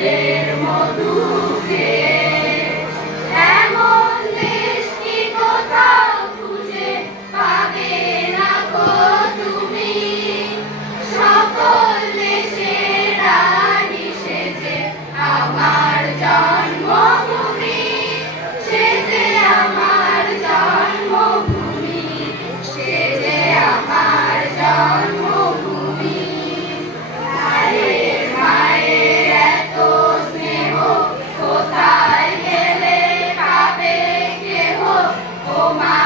Вірмо духи. rumah